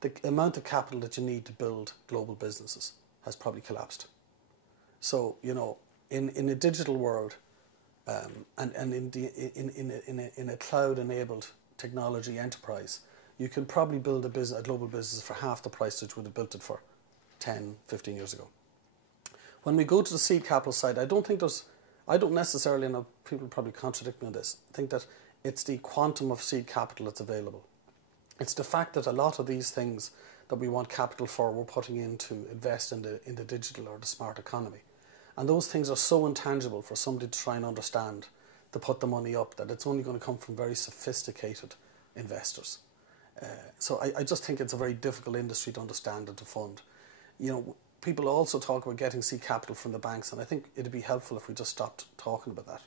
the amount of capital that you need to build global businesses has probably collapsed. So, you know, in a digital world, and in a cloud-enabled technology enterprise, you can probably build a global business for half the price that you would have built it for 10, 15 years ago. When we go to the seed capital side, I don't necessarily, and people probably contradict me on this, think that it's the quantum of seed capital that's available. It's the fact that a lot of these things that we want capital for, we're putting in to invest in the digital or the smart economy. And those things are so intangible for somebody to try and understand, to put the money up, that it's only going to come from very sophisticated investors. So I just think it's a very difficult industry to understand and to fund. You know, people also talk about getting seed capital from the banks, and I think it'd be helpful if we just stopped talking about that.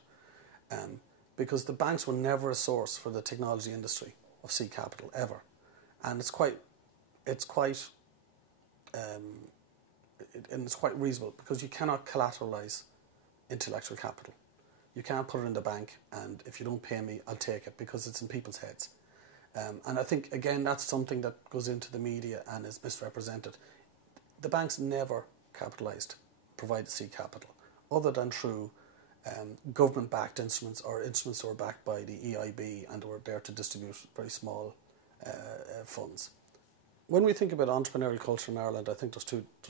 Because the banks were never a source for the technology industry of seed capital, ever. And it's quite reasonable, because you cannot collateralize intellectual capital. You can't put it in the bank, and if you don't pay me, I'll take it, because it's in people's heads. And I think, again, that's something that goes into the media and is misrepresented. The banks never provided seed capital, other than through government-backed instruments, or instruments that were backed by the EIB and were there to distribute very small funds. When we think about entrepreneurial culture in Ireland, I think there's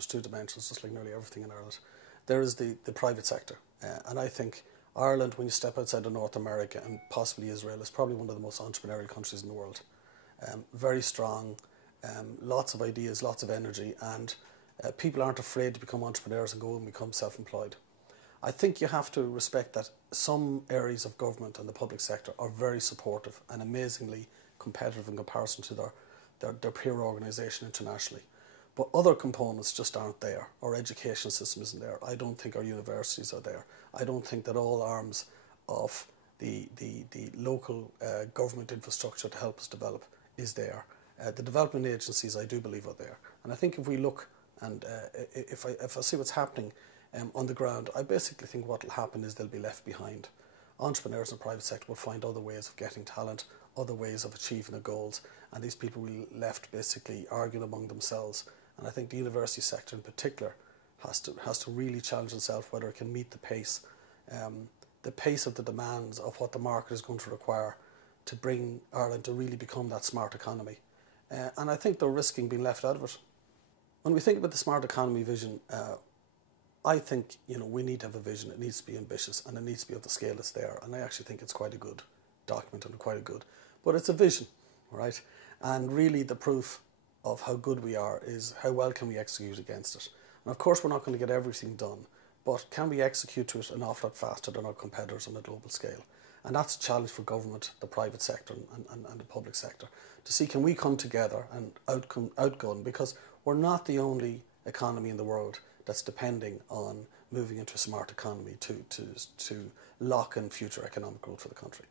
two dimensions, just like nearly everything in Ireland. There is the private sector, and I think Ireland, when you step outside of North America and possibly Israel, is probably one of the most entrepreneurial countries in the world. Very strong, lots of ideas, lots of energy, and people aren't afraid to become entrepreneurs and go and become self-employed. I think you have to respect that some areas of government and the public sector are very supportive and amazingly competitive in comparison to their peer organisation internationally. But other components just aren't there. Our education system isn't there. I don't think our universities are there. I don't think that all arms of the local government infrastructure to help us develop is there. The development agencies, I do believe, are there. And I think if we look, and if I see what's happening on the ground, I basically think what will happen is they'll be left behind. Entrepreneurs in the private sector will find other ways of getting talent, other ways of achieving their goals, and these people will be left basically arguing among themselves. And I think the university sector in particular has to really challenge itself whether it can meet the pace of the demands of what the market is going to require to bring Ireland to really become that smart economy. And I think they're risking being left out of it. When we think about the smart economy vision, I think, you know, we need to have a vision. It needs to be ambitious, and it needs to be of the scale that's there. And I actually think it's quite a good document and quite a good, but it's a vision, right? And really the proof of how good we are is how well can we execute against it. And of course we're not going to get everything done, but can we execute to it an awful lot faster than our competitors on a global scale? And that's a challenge for government, the private sector and the public sector, to see can we come together and outgun, because we're not the only economy in the world that's depending on moving into a smart economy to lock in future economic growth for the country.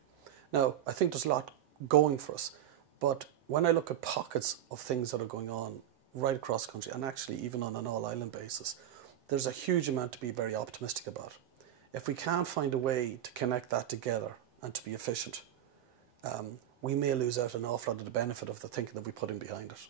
Now, I think there's a lot going for us, but when I look at pockets of things that are going on right across the country, and actually even on an all-island basis, there's a huge amount to be very optimistic about. If we can't find a way to connect that together and to be efficient, we may lose out an awful lot of the benefit of the thinking that we put in behind it.